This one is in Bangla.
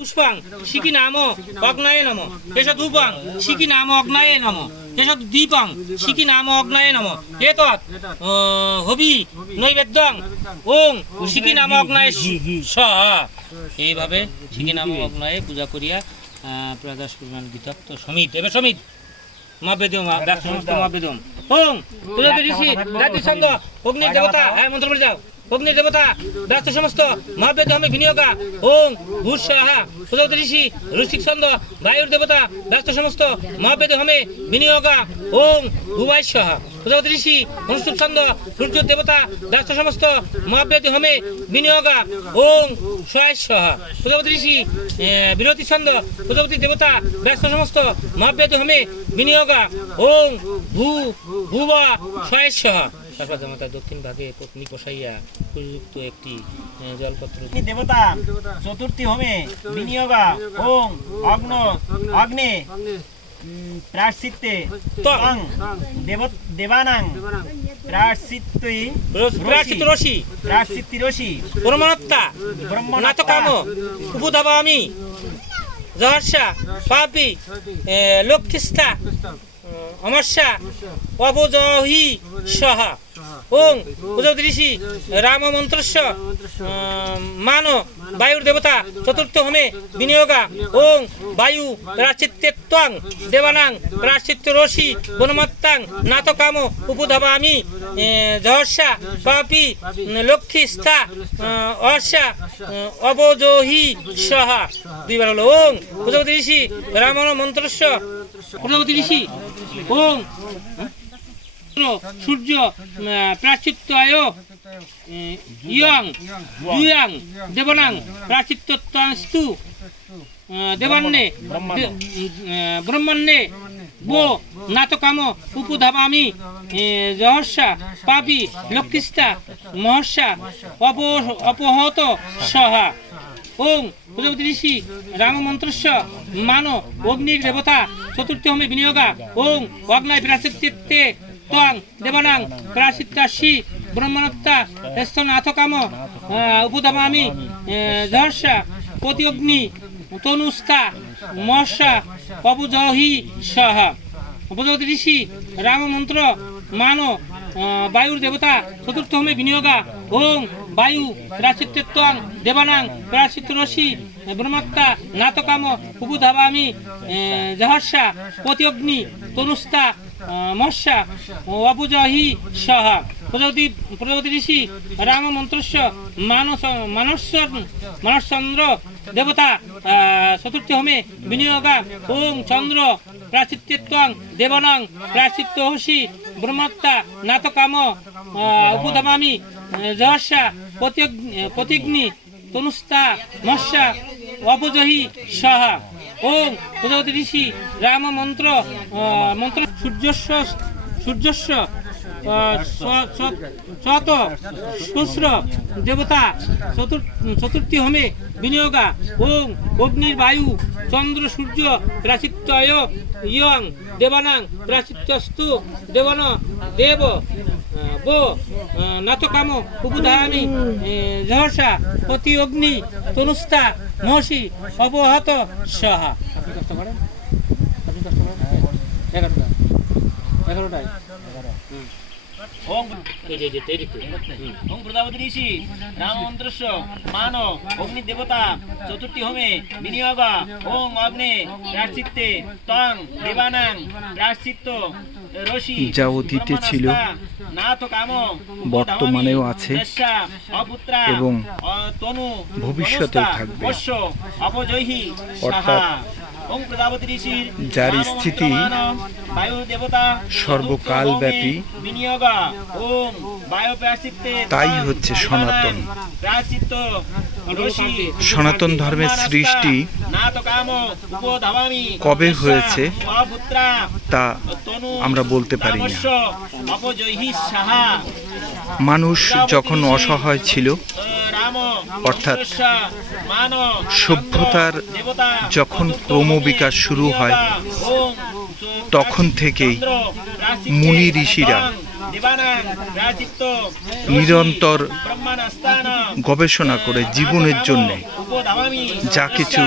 পুষ্পাং শিকি নাম অগ্নায় নম। এস ধূপাং শিকি নাম অগ্নায় নম। এস দীপাং শিকি নাম অগ্নায় নম। এতৎ হবি নৈবেদ্যং ওং শিকি নাম অগ্নায় সহ এইভাবে শিকি নাম অগ্নায় পূজা করিয়া আহ, প্রদাস পরিমাণ বিতপ্ত সমিত। এবার সমিত। মহাবেদম মহাবেদম ওং তুলতে ঋষি জাতি সঙ্গ অগ্নির দেবতা হ্যাঁ মন্ত্র বলে যাও অগ্নির দেবতা, ব্যস্ত সমস্ত মহাবেদ হমে বিনিয়োগা ওং ভূষাহা তুলতে ঋষি ঋষিক ছন্দ, বায়ুর দেবতা, ব্যস্ত সমস্ত মহাবেদ হমে বিনিয়োগা ওং ভুবাই সাহা তুলতে ঋষি অনুষ্ঠুপ ছন্দ, সূর্য দেবতা, ব্যস্ত সমস্ত মহাবেদ হমে বিনিয়োগা ওং সহায় সাহা তুলতে ঋষি বিরতি ছন্দ প্রজাপতি দেবতা, ব্যস্ত সমস্ত মহাবেদ হমে বিনিয়োগা ওং ভূ, ভুবা সহেশ্বহ তারপর মাতা দক্ষিণ ভাগে পত্নী কষাইয়া উপযুক্ত একটি জলপত্র দেবতা? চতুর্থী হোমে বিনিয়োগা। ওং অগ্ন অগ্নে। প্রায়শ্চিত্তে। তং দেব দেবানাং। প্রায়শ্চিত্তে প্রাচিত রশি প্রায়শ্চিত্তি রশি ব্রহ্মণত্তা ব্রহ্মণত্তা, নাথকাম উপধাবামি। জহর্ষা। পাপি। লক্ষ্মীস্থা। অমর্ষা অবজহি। সহ। ওং প্রজাপতি রাম মন্ত্রস্য মান, বায়ুর দেবতা, চতুর্থ হোমে বিনিয়োগা, ওং, বায়ু প্রাচিত্যে দেবানাং প্রাচিত্য রশি বনমত্তাং, নাতকাম, উপধাবামি জহর্ষা, পাপি, লক্ষ্মী স্থা অর্ষা অবজহি, সহা। দুইবার হলো ওং প্রজাপতি ঋষি রামন মন্ত্রস্য প্রজাপতি ঋষি ওং সূর্য প্রাচিত্যায় দেবনাং প্রাচিত্যাস্তু দেবান্নে ব্রহ্মণ্যে বো, নাতকাম, উপধাবামি জহর্ষা পাপি লক্ষিস্তা মহর্ষা, অপ, অপহত, সহা, ওং, প্রজাপতি ঋষি, রামমন্ত্রস্য, মান, অগ্নির দেবতা, চতুর্থ হোমে বিনিয়োগা, ওং, অগ্নায় প্রাচিত্যে ত্বং, দেবানাং প্রাচিত্যাসি ব্রহ্মণত্তা স্তনাথকাম উপধামামি জহর্ষা পতি অগ্নি তনুস্তা মহর্ষা অবুজহি সহ। উপজাপতি ঋষি রামমন্ত্র মান বায়ুর দেবতা, চতুর্থ হোমে বিনিয়োগা, ওং, বায়ু প্রাচিত্যং দেবানাং প্রাচিত্য রশি ব্রহ্মত্তা নাতকাম উপধাবামি জহর্ষা পতি অগ্নি তনুস্তা মৎস্যা অবুজহি সহ। প্রজাপতি প্রজাপতি ঋষি রাম মন্ত্রস্য মানস মানস্য মানসচন্দ্র দেবতা চতুর্থ হোমে বিনিয়োগা ওং চন্দ্র প্রাচিত্যং দেবনং প্রাচিত্য হসি ব্রহ্মত্তা নাতকাম উপধামামি জহস্যা প্রতিগ্নি তনুস্তা মৎস্যা অপজহি সাহা ও প্রজাপতি ঋষি রাম মন্ত্র মন্ত্র সূর্যস্ব সূর্যস্ব শত সহস্র দেবতা চতুর্থী হোমে বিনিয়োগা ও অগ্নির বায়ু চন্দ্র, সূর্য ইয়ং, দেবানাং প্রাচিত্যস্তু দেবন, দেব বো নাতকাম, উপধায়ামি জহর্ষা, পতি অগ্নি তনুস্তা মহসি অবহত সহা। এগারোটায়। হুম। ওং প্রজাপতি ঋষি রামমন্ত্রস্য মান অগ্নি দেবতা চতুর্থী হোমে বিনিয়োগা ওং অগ্নে প্রায়শ্চিত্তে তং দেবানাং প্রায়শ্চিত্ত রশি যা অতীতে ছিল, বর্তমানেও আছে এবং তনু ভবিষ্যতেও থাকবে। অপজয়ী অর্থাৎ যার স্থিতি মন্ত্রমান, বায়ু দেবতা সর্বকালব্যাপী বিনিয়োগা ওং বায়ু প্রায়শ্চিত্তে তাই হচ্ছে সনাতন। সনাতন ধর্মের সৃষ্টি কবে হয়েছে তা আমরা বলতে পারি না। মানুষ যখন অসহায় ছিল অর্থাৎ সভ্যতার যখন ক্রমবিকাশ শুরু হয়, তখন থেকেই মুনি ঋষিরা নিরন্তর গবেষণা করে জীবনের জন্যে যা কিছু